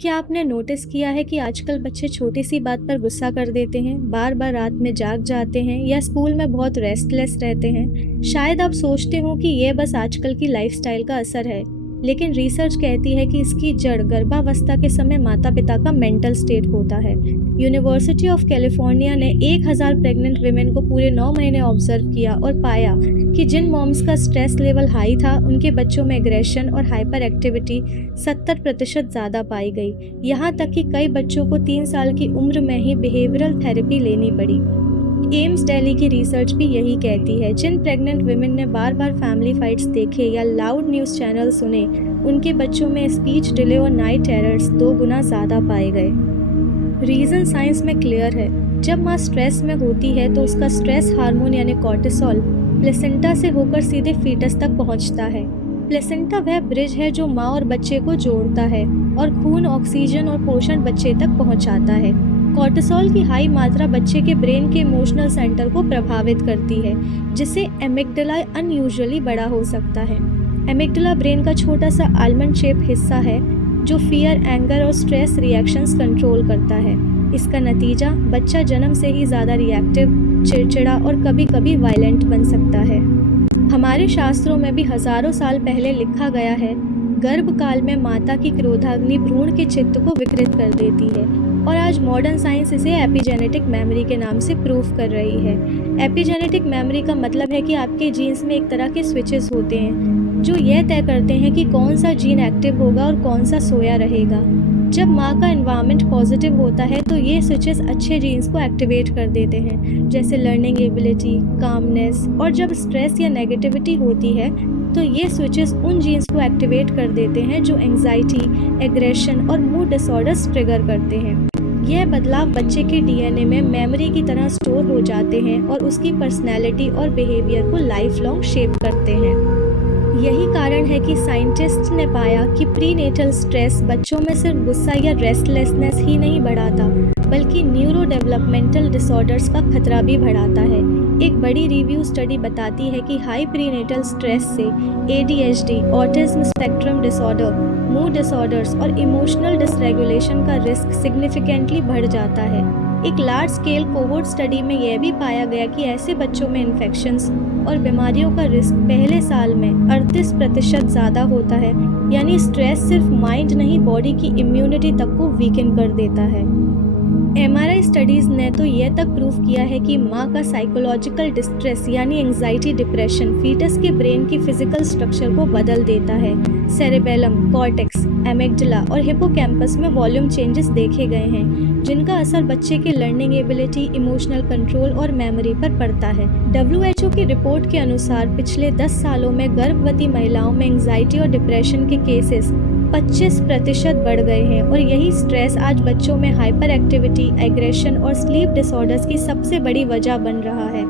क्या आपने नोटिस किया है कि आजकल बच्चे छोटी सी बात पर गुस्सा कर देते हैं, बार बार रात में जाग जाते हैं या स्कूल में बहुत रेस्टलेस रहते हैं? शायद आप सोचते हो कि ये बस आजकल की लाइफस्टाइल का असर है, लेकिन रिसर्च कहती है कि इसकी जड़ गर्भावस्था के समय माता पिता का मेंटल स्टेट होता है। यूनिवर्सिटी ऑफ कैलिफोर्निया ने 1000 प्रेग्नेंट विमेन को पूरे 9 महीने ऑब्जर्व किया और पाया कि जिन मॉम्स का स्ट्रेस लेवल हाई था, उनके बच्चों में एग्रेशन और हाइपर एक्टिविटी 70% ज़्यादा पाई गई। यहाँ तक कि कई बच्चों को 3 साल की उम्र में ही बिहेवियरल थेरेपी लेनी पड़ी। एम्स दिल्ली की रिसर्च भी यही कहती है, जिन प्रेग्नेंट विमेन ने बार बार फैमिली फाइट्स देखे या लाउड न्यूज़ चैनल सुने, उनके बच्चों में स्पीच डिले और नाइट टेरर्स 2 गुना ज़्यादा पाए गए। रीज़न साइंस में क्लियर है। जब माँ स्ट्रेस में होती है तो उसका स्ट्रेस हार्मोन यानी कॉर्टिसोल प्लेसेंटा से होकर सीधे फीटस तक पहुँचता है। प्लेसेंटा वह ब्रिज है जो माँ और बच्चे को जोड़ता है और खून, ऑक्सीजन और पोषण बच्चे तक पहुँचाता है। कॉर्टिसोल की हाई मात्रा बच्चे के ब्रेन के इमोशनल सेंटर को प्रभावित करती है, जिससे एमिग्डाला अनयूजुअली बड़ा हो सकता है। एमिग्डाला ब्रेन का छोटा सा आलमंड शेप हिस्सा है जो फियर, एंगर और स्ट्रेस रिएक्शंस कंट्रोल करता है। इसका नतीजा बच्चा जन्म से ही ज़्यादा रिएक्टिव, चिड़चिड़ा और कभी-कभी वायलेंट बन सकता है। हमारे शास्त्रों में भी हजारों साल पहले लिखा गया है, गर्भकाल में माता की क्रोधाग्नि भ्रूण के चित्त को विकृत कर देती है, और आज मॉडर्न साइंस इसे एपिजेनेटिक मेमोरी के नाम से प्रूफ कर रही है। एपिजेनेटिक मेमोरी का मतलब है कि आपके जीन्स में एक तरह के स्विचेस होते हैं जो यह तय करते हैं कि कौन सा जीन एक्टिव होगा और कौन सा सोया रहेगा। जब माँ का एनवायरनमेंट पॉजिटिव होता है तो ये स्विचेस अच्छे जीन्स को एक्टिवेट कर देते हैं, जैसे लर्निंग एबिलिटी, कामनेस, और जब स्ट्रेस या नेगेटिविटी होती है तो ये स्विचेस उन जीन्स को एक्टिवेट कर देते हैं जो एंग्जाइटी, एग्रेशन और मूड डिसऑर्डर्स ट्रिगर करते हैं। यह बदलाव बच्चे के डीएनए में मेमोरी की तरह स्टोर हो जाते हैं और उसकी पर्सनैलिटी और बिहेवियर को लाइफ लॉन्ग शेप करते हैं। यही कारण है कि साइंटिस्ट ने पाया कि प्रीनेटल स्ट्रेस बच्चों में सिर्फ गुस्सा या रेस्टलेसनेस ही नहीं बढ़ाता, बल्कि न्यूरो डेवलपमेंटल डिसऑर्डर्स का खतरा भी बढ़ाता है। एक बड़ी रिव्यू स्टडी बताती है कि हाई प्रीनेटल स्ट्रेस से ADHD, autism spectrum disorder, mood disorders और इमोशनल डिसरेगुलेशन का रिस्क सिग्निफिकेंटली बढ़ जाता है। एक लार्ज स्केल कोहोर्ट स्टडी में यह भी पाया गया कि ऐसे बच्चों में इन्फेक्शंस और बीमारियों का रिस्क पहले साल में 38% ज़्यादा होता है। यानी स्ट्रेस सिर्फ माइंड नहीं, बॉडी की इम्यूनिटी तक को वीकन कर देता है। MRI स्टडीज़ ने तो यह तक प्रूव किया है कि माँ का साइकोलॉजिकल डिस्ट्रेस यानी एंग्जाइटी, डिप्रेशन फीटस के ब्रेन की फिजिकल स्ट्रक्चर को बदल देता है। सेरेबेलम, कॉर्टेक्स, एमिग्डाला और हिपोकैम्पस में वॉल्यूम चेंजेस देखे गए हैं, जिनका असर बच्चे के लर्निंग एबिलिटी, इमोशनल कंट्रोल और मेमोरी पर पड़ता है। WHO की रिपोर्ट के अनुसार पिछले 10 सालों में गर्भवती महिलाओं में एंग्जाइटी और डिप्रेशन के केसेस 25% बढ़ गए हैं, और यही स्ट्रेस आज बच्चों में हाइपर एक्टिविटी, एग्रेशन और स्लीप डिसऑर्डर्स की सबसे बड़ी वजह बन रहा है।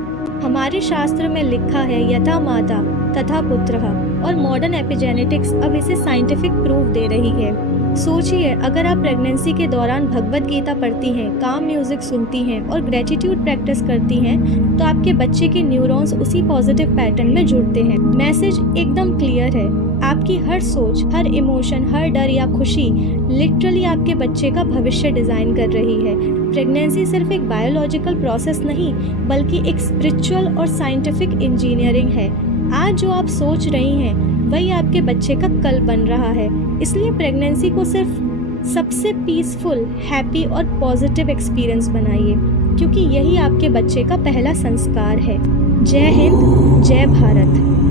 हमारे शास्त्र में लिखा है, यथा माता तथा पुत्रः, और मॉडर्न एपिजेनेटिक्स अब इसे साइंटिफिक प्रूफ दे रही है। सोचिए, अगर आप प्रेगनेंसी के दौरान भगवत गीता पढ़ती हैं, काम म्यूजिक सुनती हैं और ग्रेटिट्यूड प्रैक्टिस करती हैं, तो आपके बच्चे के न्यूरॉन्स उसी पॉजिटिव पैटर्न में जुड़ते हैं। मैसेज एकदम क्लियर है, आपकी हर सोच, हर इमोशन, हर डर या खुशी लिटरली आपके बच्चे का भविष्य डिजाइन कर रही है। प्रेगनेंसी सिर्फ एक बायोलॉजिकल प्रोसेस नहीं, बल्कि एक स्पिरिचुअल और साइंटिफिक इंजीनियरिंग है। आज जो आप सोच रही हैं, वही आपके बच्चे का कल बन रहा है। इसलिए प्रेगनेंसी को सिर्फ सबसे पीसफुल, हैप्पी और पॉजिटिव एक्सपीरियंस बनाइए, क्योंकि यही आपके बच्चे का पहला संस्कार है। जय हिंद, जय भारत।